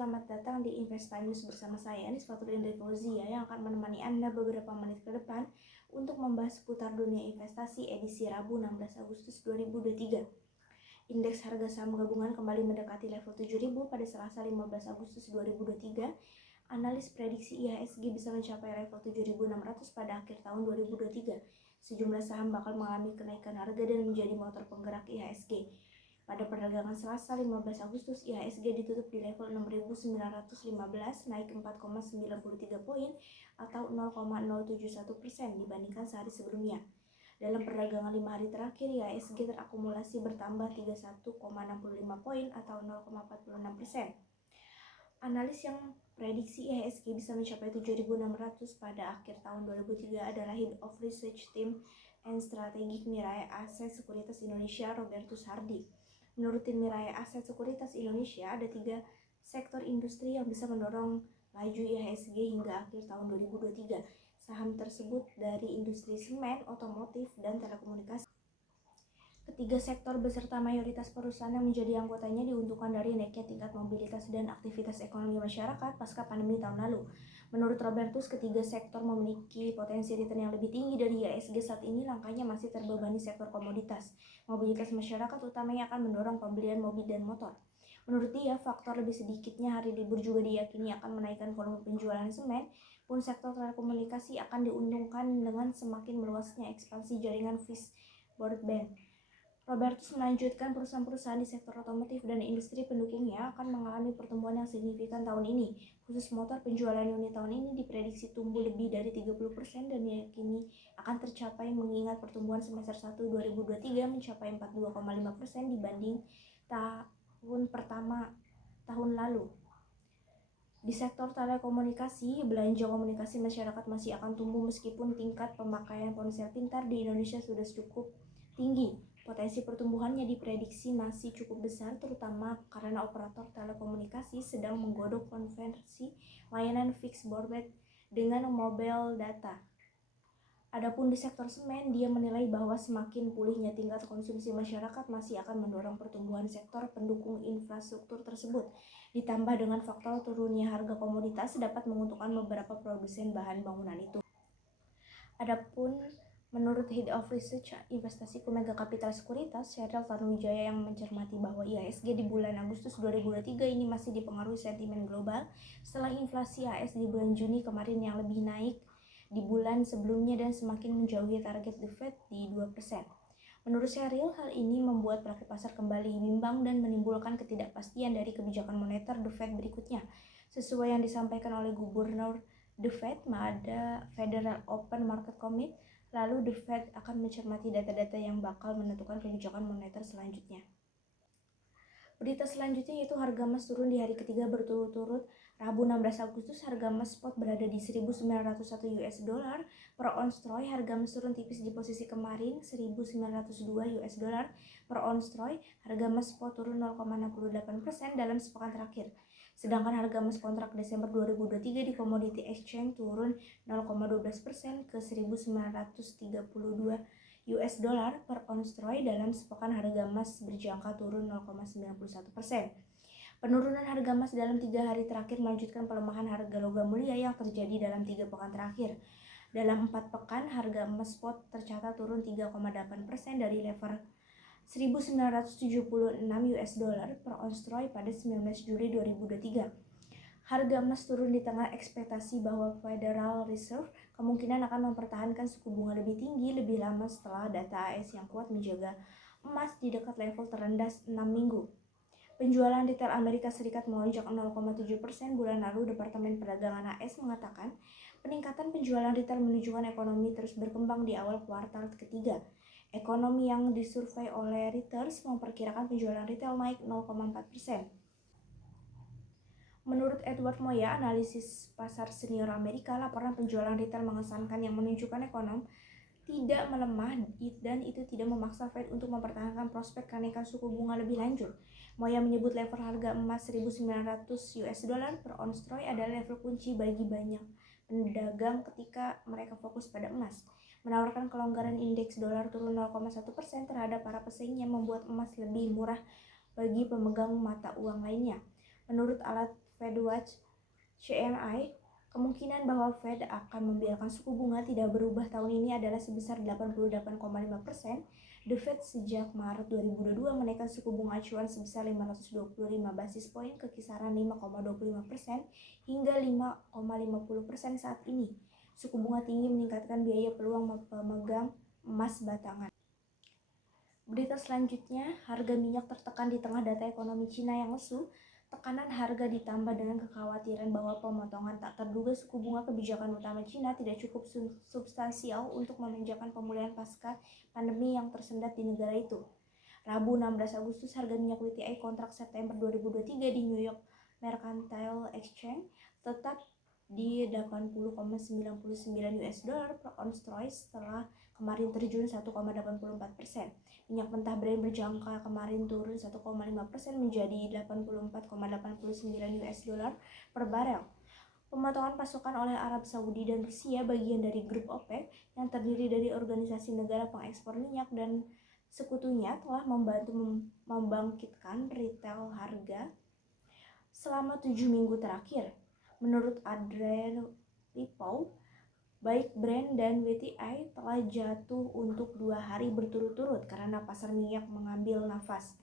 selamat datang di Investa News bersama saya, Anis Fathurindra Fauzia, yang akan menemani Anda beberapa menit ke depan untuk membahas seputar dunia investasi edisi Rabu 16 Agustus 2023. Indeks harga saham gabungan kembali mendekati level 7.000 pada Selasa 15 Agustus 2023. Analis prediksi IHSG bisa mencapai level 7.600 pada akhir tahun 2023. Sejumlah saham bakal mengalami kenaikan harga dan menjadi motor penggerak IHSG. Pada perdagangan Selasa 15 Agustus, IHSG ditutup di level 6.915, naik 4,93 poin atau 0,071% dibandingkan sehari sebelumnya. Dalam perdagangan 5 hari terakhir, IHSG terakumulasi bertambah 31,65 poin atau 0,46%. Analis yang prediksi IHSG bisa mencapai 7.600 pada akhir tahun 2003 adalah Head of Research Team and Strategic Mirae Asset Sekuritas Indonesia, Robertus Hardy. Menurut tim Mirae Aset Sekuritas Indonesia, ada 3 sektor industri yang bisa mendorong laju IHSG hingga akhir tahun 2023. Saham tersebut dari industri semen, otomotif, dan telekomunikasi. Ketiga sektor beserta mayoritas perusahaan yang menjadi anggotanya diuntungkan dari naiknya tingkat mobilitas dan aktivitas ekonomi masyarakat pasca pandemi tahun lalu. Menurut Robertus, ketiga sektor memiliki potensi return yang lebih tinggi dari IHSG saat ini. Langkahnya masih terbebani sektor komoditas. Mobilitas masyarakat utamanya akan mendorong pembelian mobil dan motor. Menurut dia, faktor lebih sedikitnya hari libur juga diyakini akan menaikkan volume penjualan semen. Pun sektor telekomunikasi akan diuntungkan dengan semakin meluasnya ekspansi jaringan fixed broadband. Robertus melanjutkan perusahaan-perusahaan di sektor otomotif dan industri pendukungnya akan mengalami pertumbuhan yang signifikan tahun ini. Khusus motor, penjualan unit tahun ini diprediksi tumbuh lebih dari 30% dan diyakini akan tercapai mengingat pertumbuhan semester 1 2023 mencapai 42,5% dibanding tahun pertama tahun lalu. Di sektor telekomunikasi, belanja komunikasi masyarakat masih akan tumbuh meskipun tingkat pemakaian ponsel pintar di Indonesia sudah cukup tinggi. Potensi pertumbuhannya diprediksi masih cukup besar, terutama karena operator telekomunikasi sedang menggodok konversi layanan fixed broadband dengan mobile data. Adapun di sektor semen, dia menilai bahwa semakin pulihnya tingkat konsumsi masyarakat masih akan mendorong pertumbuhan sektor pendukung infrastruktur tersebut. Ditambah dengan faktor turunnya harga komoditas dapat menguntungkan beberapa produsen bahan bangunan itu. Adapun menurut Head of Research Investasi Kumega Capital Sekuritas, Sheryl Tanuwijaya, yang mencermati bahwa IHSG di bulan Agustus 2023 ini masih dipengaruhi sentimen global setelah inflasi AS di bulan Juni kemarin yang lebih naik di bulan sebelumnya dan semakin menjauhi target The Fed di 2%. Menurut Sheryl, hal ini membuat pelaku pasar kembali bimbang dan menimbulkan ketidakpastian dari kebijakan moneter The Fed berikutnya. Sesuai yang disampaikan oleh Gubernur The Fed, pada Federal Open Market Committee, lalu The Fed akan mencermati data-data yang bakal menentukan kebijakan moneter selanjutnya. Berita selanjutnya yaitu harga emas turun di hari ketiga berturut-turut. Rabu 16 Agustus, harga emas spot berada di 1.901 US dollar per ons troy. Harga emas turun tipis di posisi kemarin 1.902 US dollar per ons troy. Harga emas spot turun 0,68% dalam sepekan terakhir. Sedangkan harga emas kontrak Desember 2023 di Commodity Exchange turun 0,12% ke 1.932 US dollar per ons troy. Dalam sepekan harga emas berjangka turun 0,91%. Penurunan harga emas dalam 3 hari terakhir melanjutkan pelemahan harga logam mulia yang terjadi dalam 3 pekan terakhir. Dalam 4 pekan, harga emas spot tercatat turun 3,8% dari level 1.976 US dollar per ons troy pada 19 Juli 2023. Harga emas turun di tengah ekspektasi bahwa Federal Reserve kemungkinan akan mempertahankan suku bunga lebih tinggi lebih lama setelah data AS yang kuat menjaga emas di dekat level terendah 6 minggu. Penjualan retail Amerika Serikat melonjak 0,7% bulan lalu. Departemen Perdagangan AS mengatakan peningkatan penjualan retail menunjukkan ekonomi terus berkembang di awal kuartal ketiga. Ekonomi yang disurvei oleh Reuters memperkirakan penjualan retail naik 0,4%. Menurut Edward Moya, analisis pasar senior Amerika, laporan penjualan retail mengesankan yang menunjukkan ekonomi tidak melemah dan itu tidak memaksa Fed untuk mempertahankan prospek kenaikan suku bunga lebih lanjut. Moya menyebut level harga emas 1.900 US dollar per ons troy adalah level kunci bagi banyak pedagang ketika mereka fokus pada emas. Menawarkan kelonggaran indeks dolar turun 0,1% terhadap para pesaingnya membuat emas lebih murah bagi pemegang mata uang lainnya. Menurut alat FedWatch CMI, kemungkinan bahwa Fed akan membiarkan suku bunga tidak berubah tahun ini adalah sebesar 88,5%. The Fed sejak Maret 2022 menaikkan suku bunga acuan sebesar 525 basis poin ke kisaran 5,25% hingga 5,50% saat ini. Suku bunga tinggi meningkatkan biaya peluang pemegang emas batangan. Berita selanjutnya, harga minyak tertekan di tengah data ekonomi Cina yang lesu. Tekanan harga ditambah dengan kekhawatiran bahwa pemotongan tak terduga suku bunga kebijakan utama Cina tidak cukup substansial untuk memanjakan pemulihan pasca pandemi yang tersendat di negara itu. Rabu 16 Agustus, harga minyak WTI kontrak September 2023 di New York Mercantile Exchange tetap di 80,99 US dollar per ounce troy setelah kemarin terjun 1,84%. Minyak mentah Brent berjangka kemarin turun 1,5% menjadi 84,89 US dollar per barel. Pemotongan pasokan oleh Arab Saudi dan Rusia, bagian dari grup OPEC yang terdiri dari organisasi negara pengekspor minyak dan sekutunya, telah membantu membangkitkan retail harga selama 7 minggu terakhir. Menurut Adrian Ripple, baik Brent dan WTI telah jatuh untuk 2 hari berturut-turut karena pasar minyak mengambil nafas.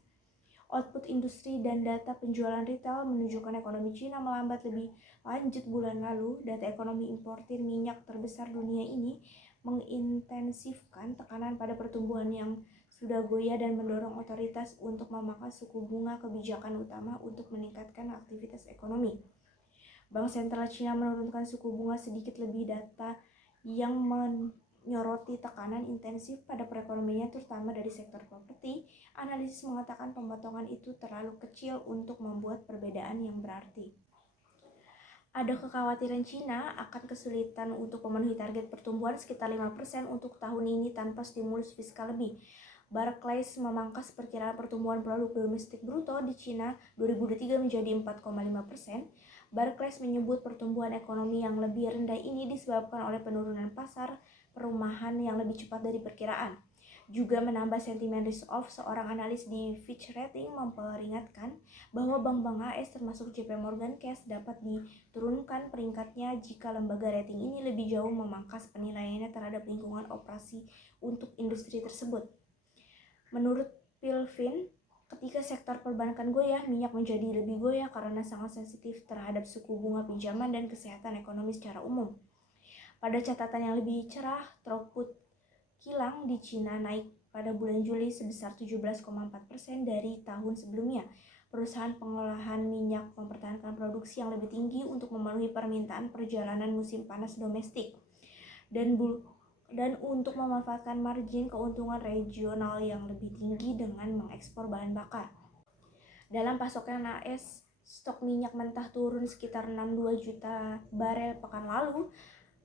Output industri dan data penjualan retail menunjukkan ekonomi Cina melambat lebih lanjut bulan lalu. Data ekonomi importir minyak terbesar dunia ini mengintensifkan tekanan pada pertumbuhan yang sudah goyah dan mendorong otoritas untuk memangkas suku bunga kebijakan utama untuk meningkatkan aktivitas ekonomi. Bank Sentral Cina menurunkan suku bunga sedikit lebih. Data yang menyoroti tekanan intensif pada perekonomian terutama dari sektor properti. Analisis mengatakan pemotongan itu terlalu kecil untuk membuat perbedaan yang berarti. Ada kekhawatiran Cina akan kesulitan untuk memenuhi target pertumbuhan sekitar 5% untuk tahun ini tanpa stimulus fiskal lebih. Barclays memangkas perkiraan pertumbuhan produk domestik bruto di Cina 2023 menjadi 4,5%. Barclays menyebut pertumbuhan ekonomi yang lebih rendah ini disebabkan oleh penurunan pasar perumahan yang lebih cepat dari perkiraan. Juga menambah sentimen risk off. Seorang analis di Fitch Ratings memperingatkan bahwa bank-bank AS termasuk JP Morgan Chase dapat diturunkan peringkatnya jika lembaga rating ini lebih jauh memangkas penilaiannya terhadap lingkungan operasi untuk industri tersebut. Menurut Pilvin, ketika sektor perbankan goyah, minyak menjadi lebih goyah karena sangat sensitif terhadap suku bunga pinjaman dan kesehatan ekonomi secara umum. Pada catatan yang lebih cerah, throughput kilang di Cina naik pada bulan Juli sebesar 17,4% dari tahun sebelumnya. Perusahaan pengolahan minyak mempertahankan produksi yang lebih tinggi untuk memenuhi permintaan perjalanan musim panas domestik dan untuk memanfaatkan margin keuntungan regional yang lebih tinggi dengan mengekspor bahan bakar. Dalam pasokan AS, stok minyak mentah turun sekitar 62 juta barel pekan lalu.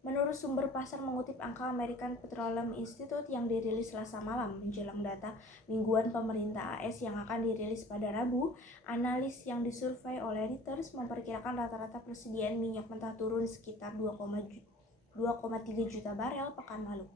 Menurut sumber pasar mengutip angka American Petroleum Institute yang dirilis Selasa malam menjelang data mingguan pemerintah AS yang akan dirilis pada Rabu, analis yang disurvei oleh Reuters memperkirakan rata-rata persediaan minyak mentah turun sekitar 2,3 juta barel pekan lalu.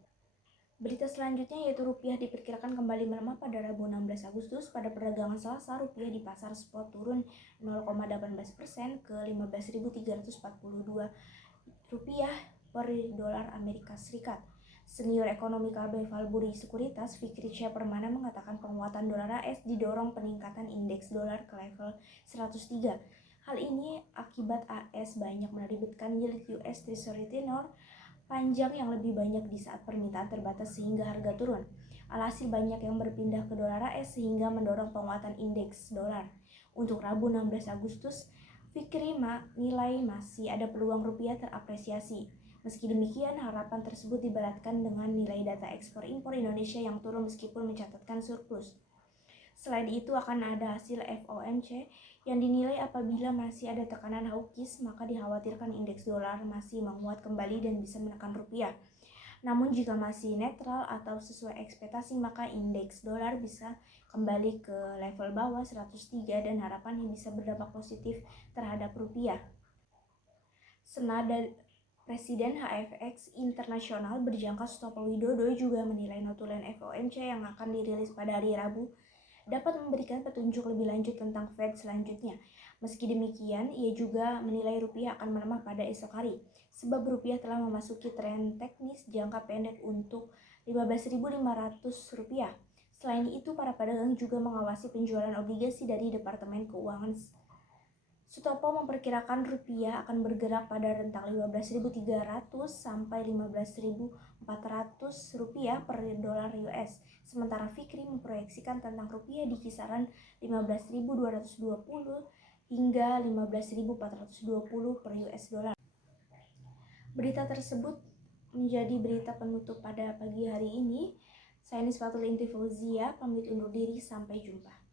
Berita selanjutnya yaitu rupiah diperkirakan kembali melemah pada Rabu 16 Agustus. Pada perdagangan Selasa, rupiah di pasar spot turun 0,18% ke 15.342 rupiah per dolar Amerika Serikat. Senior ekonomi KB Valbury Sekuritas, Fikri Syah Permana mengatakan penguatan dolar AS didorong peningkatan indeks dolar ke level 103. Hal ini akibat AS banyak menerbitkan yield US Treasury tenor panjang yang lebih banyak di saat permintaan terbatas sehingga harga turun. Alhasil banyak yang berpindah ke dolar AS sehingga mendorong penguatan indeks dolar. Untuk Rabu 16 Agustus, Fikri nilai masih ada peluang rupiah terapresiasi. Meski demikian, harapan tersebut diberatkan dengan nilai data ekspor-impor Indonesia yang turun meskipun mencatatkan surplus. Selain itu akan ada hasil FOMC yang dinilai apabila masih ada tekanan hawkish, maka dikhawatirkan indeks dolar masih menguat kembali dan bisa menekan rupiah. Namun jika masih netral atau sesuai ekspektasi, maka indeks dolar bisa kembali ke level bawah 103 dan harapannya bisa berdampak positif terhadap rupiah. Senada Presiden HFX Internasional Berjangka Sutopo Widodo juga menilai notulen FOMC yang akan dirilis pada hari Rabu dapat memberikan petunjuk lebih lanjut tentang Fed selanjutnya. Meski demikian, ia juga menilai rupiah akan melemah pada esok hari, sebab rupiah telah memasuki tren teknis jangka pendek untuk 15.500 rupiah. Selain itu, para pedagang juga mengawasi penjualan obligasi dari Departemen Keuangan. Sutopo memperkirakan rupiah akan bergerak pada rentang 15.300 sampai 15.400 rupiah per dolar US. Sementara Fikri memproyeksikan tentang rupiah di kisaran 15.220 hingga 15.420 per US dollar. Berita tersebut menjadi berita penutup pada pagi hari ini. Saya Nisfatul Indri Fauzia, pamit undur diri, sampai jumpa.